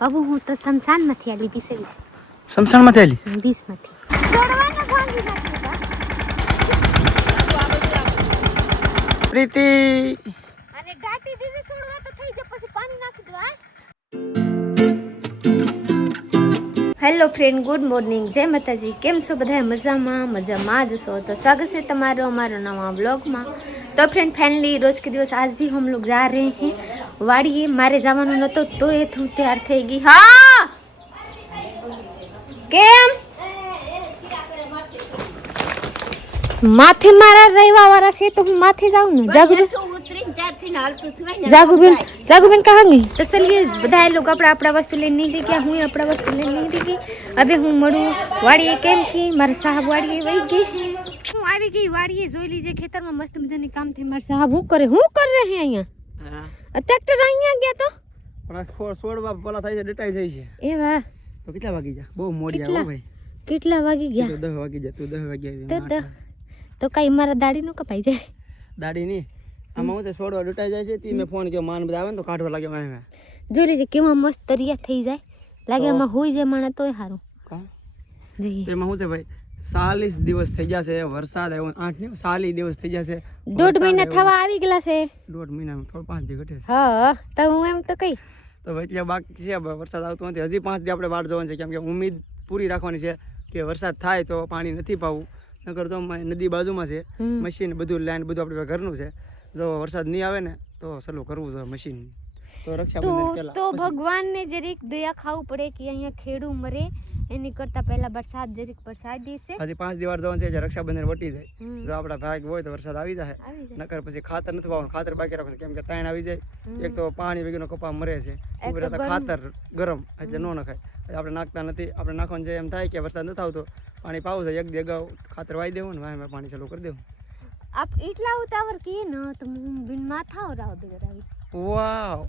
બાબુ હું તો શમશાનમાંથી આલી 20 શમશાનમાંથી આલી 20 માંથી સોડવાના ભાંગી નાખ્યા પ્રીતિ અને ડાટી દીધી સોડવા તો થઈ જાય પછી પાણી નાખી દો. હેલો ફ્રેન્ડ, ગુડ મોર્નિંગ, જય માતાજી. કેમ છો બધા? મજામાં જ છો? તો સ્વાગત છે તમારો हमारा नवा ब्लॉग में. तो फ्रेंड फाइनली रोज के दिवस आज भी हम लोग जा रहे हैं वाड़ी. मारे जवान न तो ये थू तैयार થઈ ગઈ. हाँ केम माथे मारा रहवा वाला से तो હું माथे जाऊं ना. जागूबेन कहाँ गई? तो चलिए બધા लोग अपना वस्तु लेने निकली गया. હું अपना वस्तु लेने निकली गई. હવે હું મળું વાડીએ. કેમ કે મારા સાહેબ વાડીએ વહી ગઈ. હું આવી ગઈ વાડીએ. જોઈ લીજે ખેતરમાં મસ્ત મજાની કામ થઈ. મારા સાહેબ હું કરે રહે અહીંયા? ટ્રેક્ટર અહીંયા ગયા તો પણ છોડવા પેલા થાય છે ડટાઈ જાય છે. એ વાહ, તો કેટલા વાગી ગયા? બહુ મોડી આવો ભાઈ. કેટલા વાગી ગયા? 10 વાગી જાય. તું 10 વાગી આવી. તો કઈ મારા દાડી નો કપાઈ જાય. દાડી ની આમાં હું છોડવા ડટાઈ જાય છે. તી મેં ફોન કર્યો, માન બધા આવે ને તો કાઢવા લાગે. મને જોઈ લીજે કેવા મસ્ત તરિયા થઈ જાય. લાગે એમાં હોઈ જાય માણે તોય સારું. એમાં શું છે ભાઈ, 40 દિવસ થઈ ગયા છે વરસાદ આવ્યો. 8 ને 40 દિવસ થઈ ગયા છે. 1.5 મહિના થવા આવી ગયેલા છે. 1.5 મહિનામાં થોડું 5 દી ઘટે છે. હા તો હું એમ તો કઈ તો એટલે બાકી છે વરસાદ આવતો નથી. હજી 5 દી આપણે વાટ જોવાની છે. કેમ કે ઉમ્મીદ પૂરી રાખવાની છે કે વરસાદ થાય તો પાણી નથી પાવું. નકર તો નદી બાજુમાં છે, મશીન બધું લાઈન બધું આપણે ઘરનું છે. જો વરસાદ નહીં આવે ને તો ચાલુ કરવું જોઈએ મશીન. તો રક્ષાબંધન પહેલા તો ભગવાનને જરીક દયા ખાવું પડે કે અહીંયા ખેડૂ મરે એની કરતા પહેલા વરસાદ જરીક વરસાદ દેશે. હજી 5 દિવસ જવાનું છે. રક્ષાબંધન વટી જાય. જો આપણા ભાગ હોય તો વરસાદ આવી જાય. નકર પછી ખાતર નથી વાવવાનું. ખાતર બાકી રાખવાનું. કેમ કે તાણ આવી જાય. એક તો પાણી વગરનો કપા મરે છે. ઉપર ખાતર ગરમ એટલે નો નખાય. આપણે નાખતા નથી. આપણે નાખવાનું છે એમ થાય કે વરસાદ નથી આવતો, પાણી પાવું છે. એક દી અગાઉ ખાતર વાઈ દેવું ને વાય પાણી ચાલુ કરી દેવું. આપ એટલા ઉતાવળ કે ન તો બિન માથા રાવ બેરાવી. વાવ,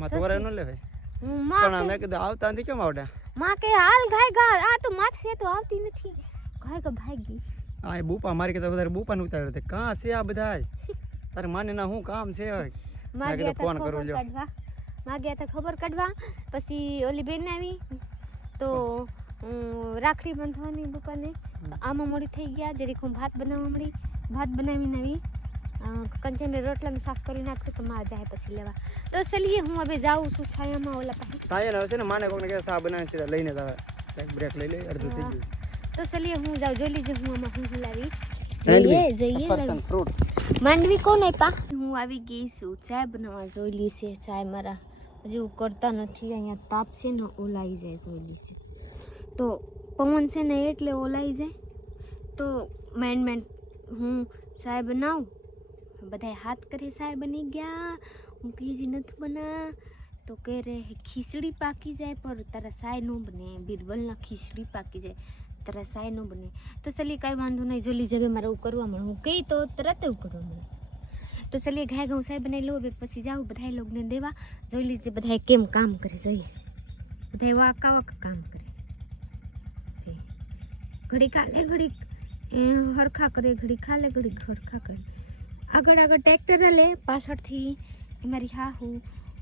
માથું વરે ન લેવે. પણ મેં કીધું આવતા નથી કેમ આવડે? માં કે હાલ ગાય ગા આ તો માથે તો આવતી નથી. ગાય કા ભાગી. આ બુપા મારી કે તો વધારે બુપા ન ઉતાર્યો તે. કાં છે આ બધાય? તારે માને ના હું કામ છે? માં ગયા ફોન કરું લ્યો. માં ગયા તો ખબર કાઢવા. પછી ઓલી બેન આવી તો રાખડી બાંધવાની બુપાને. આમાં મોડી થઈ ગયા. જરીક હું ભાત બનાવવા મળી. ભાત બનાવીને આવી કંચનને રોટલાને સાફ કરી નાખશે તો માં જાય પછી લેવા. તો ચલીએ હું હવે જાઉં છું છાયામાં. ઓલા પાસે છાયા હશે ને માને કોઈને કે સા બનાવીને સીધા લઈને જ આવે. એક બ્રેક લઈ લે, અડધું થઈ ગયું. તો ચલીએ હું જાઉં. જોઈ લીજે હું આમાં હું લાવી. જઈએ ફ્રૂટ માંડવી કોણ આપ્યા? હું આવી ગઈ છું ચાય બનાવવા. જોઈ લીશે ચાય મારા હજુ કરતા નથી. અહીંયા તાપ છે ને ઓલાઈ જાય. જોઈ લીશે તો પવન છે ને એટલે ઓલાઈ જાય. તો મેન્ડ હું ચાય બનાવું. બધા હાથ કરે ચાય બની ગયા. હું કીજી નથી બના તો કહે રે ખીચડી પાકી જાય પર તારા ચાય ન બને. બિરબલના ખીચડી પાકી જાય તારા ચાય ન બને. તો ચલીએ કાંઈ વાંધો નહીં. જો લીજે મારે એવું કરવા મળે. હું કહી તો તરત એવું કરવા મળે. તો ચલીએ ઘાય ઘઉં ચાય બનાવી લો. પછી જાઉં બધા લોકોને દેવા. જોઈ લીજે બધા કેમ કામ કરે. જોઈએ બધા વાકા વાકા કામ કરે. ઘડી કાલે ઘડી હરખા કરે, ઘડી ખાલે ઘડી હરખા કરે. આગળ ટ્રેક્ટર લે, પાછળથી મારી હાહુ,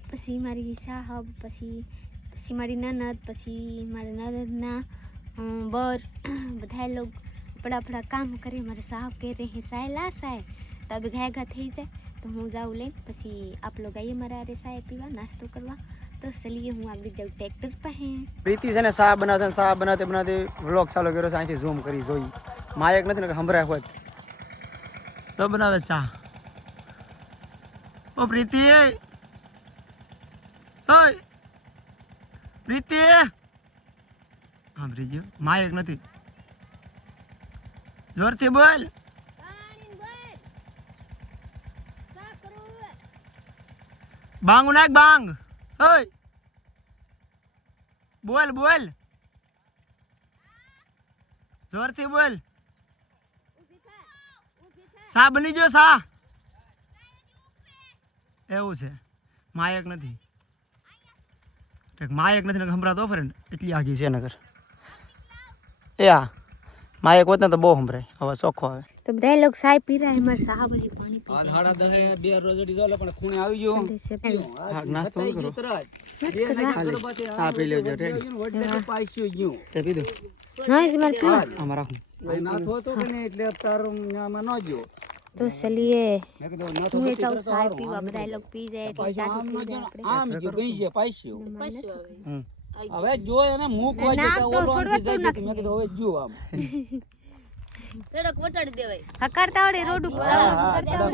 પછી મારી સાહબ, પછી મારી નનદ, પછી મારા નનદના બર બધા લોગ આપણા કામ કરે. મારા સાહબ કહે રહે સાય લા સાય. તો હવે ઘા થઈ જાય તો હું જાઉં લઈને પછી આપ લોગ આવીએ મારા અરે સાય પીવા, નાસ્તો કરવા. તો ચલીએ હું આગળ જાઉં ટ્રેક્ટર પાસે. પ્રીતિ છે ને ચા બનાવતા ચા બનાવતે વ્લોગ ચાલુ કર્યો છે. અહીંથી ઝૂમ કરી જોઈ. માયક નથી ને સંભળાય હોય તો બનાવે ચા. ઓ પ્રીતિ, ઓય પ્રીતિ, સાંભળી ગયો? માયક નથી. જોરથી બોલ. બાંગ નાખ બાંગ. ઓય બોલ બોલ, જોરથી બોલ. સા બની ગયો સા. એવું છે? માયક નથી. માયક નથી ને સંભળાતો ફ્રેન્ડ. એટલી આગી છે નગર. એ હા માયક હોત ને તો બહુ સંભળાય. હવે ચોખ્ખો આવે. तो બધા लोग चाय पी रहा है हमारे साहब अली पानी पी આ 10:30 બે रोजડી જોલે પણ ખૂણે આવી ગયો रहे से હા નાસ્તો ન કરો હા પી લેજો રેડી વડે પાઈસ્યો ગયો તે પીધો ना जी मार पीवा આમાં રાખું આ નાથો હતો કે ને એટલે તારો આમાં ન ગયો तो चलिए મેં કીધું નાથો तुम्हें तो चाय पीवा બધા लोग पी जाए એટલે પાઈસ્યો તાતું આમ પી ન જાય ગયો આમ ગયો ગઈ છે પાઈસ્યો હમ હવે જો એને મૂકવા ના, જતા તો ઓલો છોડવા આમથી જાય તો મેં કીધું હવે જો આમ હકારતા આવડે રોડ ઉપર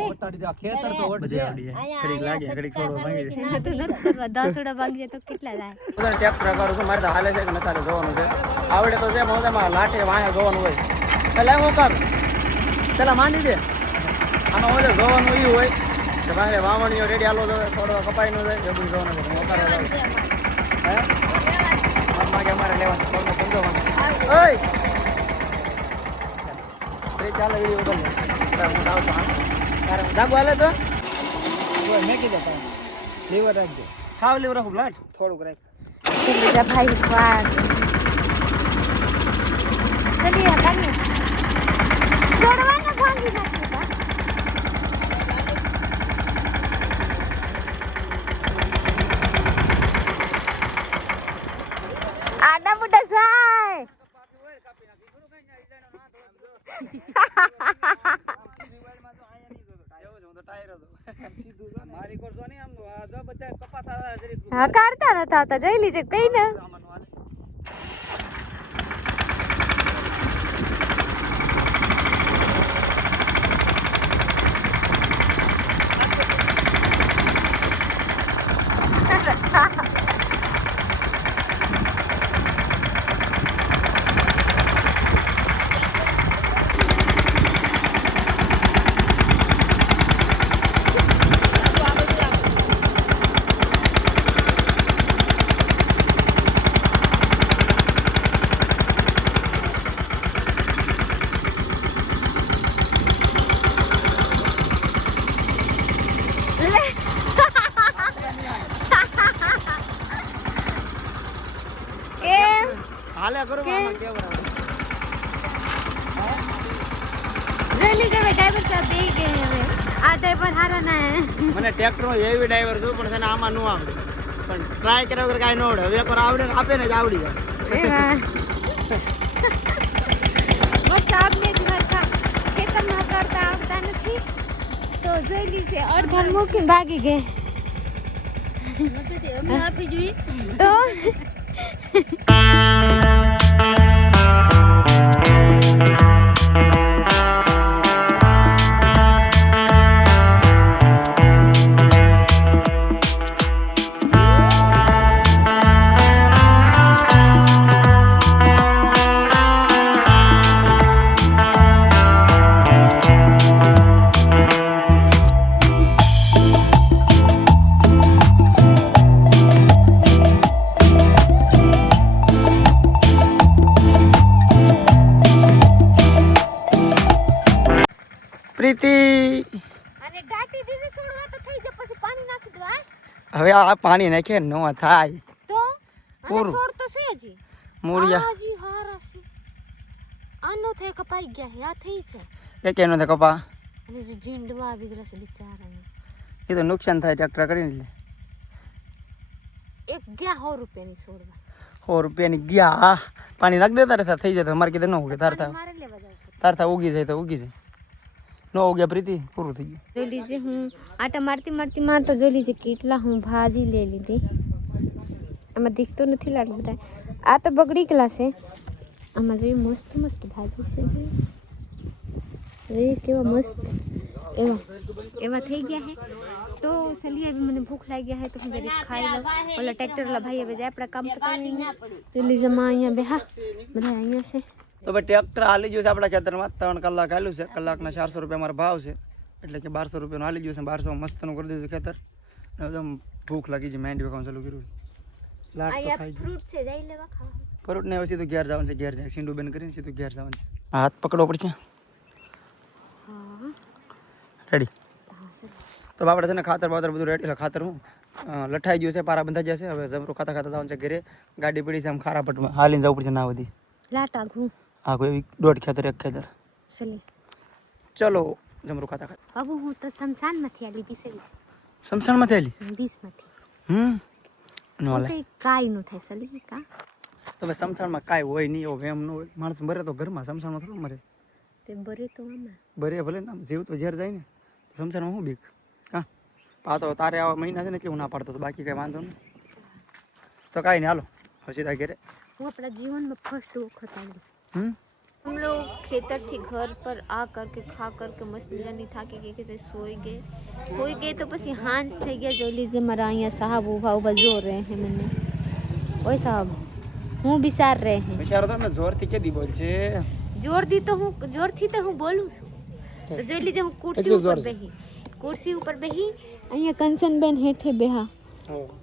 વટાડી દે ખેતર તો વટ બધે આવડી જાય ઘડીક લાગે ઘડીક થોડો ભાંગી જાય તો નથી કરવા 10 ઓડા ભાગીએ તો કેટલા જાય બધાને ટ્રેક્ટર કરું છું મારે તો હાલે છે કે નતારે જોવાનું છે આવડે તો છે મોજામાં લાઠે વાંહે જોવાનું હોય એટલે હું કરું પેલા માંડી દે આમાં હોય જોવાનું એ હોય કે ભાંગે વાવણીઓ રેડી હાલો તો થોડો કપાઈ નો જાય એ બધું જોવાનું છે હું કરે હે માગે અમારે લેવાનું થોડો ધંધો વાંધો ઓય ચાલો વિડીયો ઉતાર લે હું જાઉં છું તારે જાગો હાલે તો મેં કીધું લેવર રાખજો ખાવ લેવ રાખું લાટ થોડુંક રાખ બીજા ભાઈ વાહ ચલીએ હકાને સોડવાના ભાંગી નાખ્યું આડા બુડા જાય મારી કોરસો નહીં આમ આ જો બધા કપાતા જરી હા કાઢતા નતા આવતા જઈ લીજે કઈ ને હાલે કરું આમાં કેવરા જઈ લીજે ભાઈ ડ્રાઈવર સાહેબ બે કે હવે આ ડ્રાઈવર હારા ના હે મને ટ્રેક્ટરનો એવી ડ્રાઈવર છું પણ છે ને આમાં ન આવડે પણ ટ્રાય કર્યા વગર કાંઈ ન આવડે હવે એકવાર આવડે ને આપે ને જ આવડી જાય બસ આપને જ વરખા ખેતરમાં કરતા આવતા નથી તો જોઈ લીજે અડધા મૂકીને ભાગી ગઈ તો પ્રીતિ અને ડાટી દીધી છોડવા તો થઈ જાય પછી પાણી નાખી દો હવે આ પાણી નાખે ન થાય તો પૂરું. છોડ તો છે જી મૂળિયા જી હારા છે આનો થઈ કપાઈ ગયા હે આ થઈ છે એક એનો તો કપા અને જે જીંડવા આવી ગયા છે બિચારાને એ તો નુકસાન થાય ટ્રેક્ટર કરીને લે એક ગયા 100 રૂપિયાની છોડવા 100 રૂપિયાની ગયા પાણી નાખ દે તારે થઈ જાય તો મારે કીધું ન ઉગે તાર થાય મારે લેવા જાવ તાર થાય ઉગી જાય તો ઉગી જાય ન ઉગ્યા પ્રીતિ પૂરું થઈ ગયું જોઈ લીજે હું આટા મારતી મારતી માં તો જોઈ લીજે કેટલા હું ભાજી લઈ લીધી આમાં દીખતો નથી લાગ બધા આ તો બગડી ગયેલા છે આમાં જોઈએ મસ્ત મસ્ત ભાજી છે જોઈએ કેવા મસ્ત એવા થઈ ગયા હે તો ચલીએ અभी મને ભૂખ લાગી ગયા હે તો હું જરીક ખાઈ લઉં ઓલા ટ્રેક્ટર વાળા ભાઈ હવે જાય આપણા કામ પતાવીને લીલીઝ માં અહીંયા બેહા બધા અહીંયા છે તો ભાઈ ટ્રેક્ટર હાલી ગયું છે આપણા ખેતરમાં 3 કલાક હાલ્યું છે કલાકના 400 રૂપિયા મારો ભાવ છે એટલે કે 1200 રૂપિયાનું હાલી ગયું છે 1200 મસ્તનું કરી દીધું ખેતર હવે ભૂખ લાગી છે માંડી વેકવાનું ચાલુ કર્યું લાટ તો અહીંયા ખાઈ ફ્રૂટ છે જઈ લેવા ખાવા ફ્રૂટ ને હવે સીધું ઘેર જવાનું છે ઘેર જાય સીંડું બેન કરીને સીધું ઘેર જવાનું છે હાથ પકડવો પડશે હા રેડી તો આપણે છે ને ખાતર બાતર બધું રેડી એટલે ખાતર હું લઠાઈ ગયું છે પારા બંધાઈ જશે હવે જમરું ખાતા ખાતા જવાનું છે ઘરે ગાડી પડી છે આમ ખારા પટમાં હાલીને જવું પડશે ના વધી લાટા ઘું આ કોઈ 1.5 ખેતર 1 ખેતર ચલી ચલો જમરૂ ખાતા ખાતા બાબુ હું તો શમશાનમાંથી આલી 20 શમશાનમાંથી આલી 20 માંથી નો હાલે કઈ કાઈ નો થાય સલી કા તો હવે શમશાનમાં કાંઈ હોય નહીં એવો એમ ન હોય માણસ મરે તો ઘરમાં શમશાનમાં થોડું મરે તે બરે તો આમાં બરે ભલે ને જીવ તો ઝેર જાય ને શમશાનમાં શું બીક હા આ તો તારે આવા મહિના છે ને કે હું ના પાડતો તો બાકી કઈ વાંધો નહીં તો કાંઈ નહીં હાલો હવે સીધા ઘરે वो अपना जीवन में फर्स्ट वक्त आई હમ हम लोग क्षेत्र से घर पर आ करके खा करके मस्त जानी था के सोई गए तो बस हांज થઈ ગયા જો લીજે મારા અહીંયા સાહેબ ઉભા જોર રહે હે મને ઓય સાહેબ હું બિચાર રહે હે બિચારો તો મેં જોરથી કે દી બોલ છે જોરથી તો હું બોલું છું તો જોઈ લીજે હું કુર્સી ઉપર બેહી અહીંયા કંચનબેન હેઠે બેહા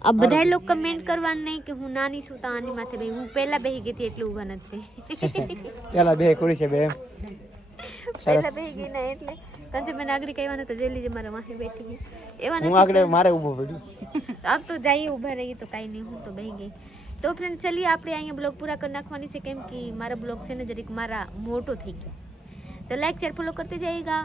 अब बधाई लोग कमेंट करवाना नहीं कि હું નાની છું તો આની માથે બેહી હું પહેલા બેહી ગઈ હતી એટલે ઊભા નથી પેલા બે કુડી છે બે પહેલા બેહી ગઈ ને એટલે કંચે મેં આગળ કહેવાનું તો જોઈ લીજે મારા માહી બેઠી ગઈ એવા હું આગળ મારે ઊભો પડ્યું તો अब तो जाइए ઊભા રહીએ તો કાઈ નહીં હું તો બેહી ગઈ તો ફ્રેન્ડ ચલીએ આપણે અહીંયા બ્લોગ પૂરા કરી નાખવાની છે કેમ કે મારા બ્લોગ છે ને જરીક મારા મોટો થઈ ગયો तो लाइक शेयर फॉलो करते जाइएगा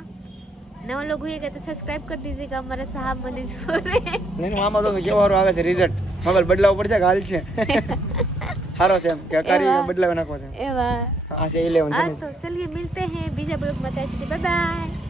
नवा लोग होइएगा तो सब्सक्राइब कर दीजिएगा हमारा साहब મને જોરે નહીં આમાં તો કેવો સારો આવે છે રિઝલ્ટ મોબાઈલ બદલાવવો પડશે કે હાલ છે સારો છે એમ કે કારી બદલાવી નાખવો છે એવા આ છે 11 છે तो चलिए मिलते हैं बीजा ब्लॉग में बाय बाय।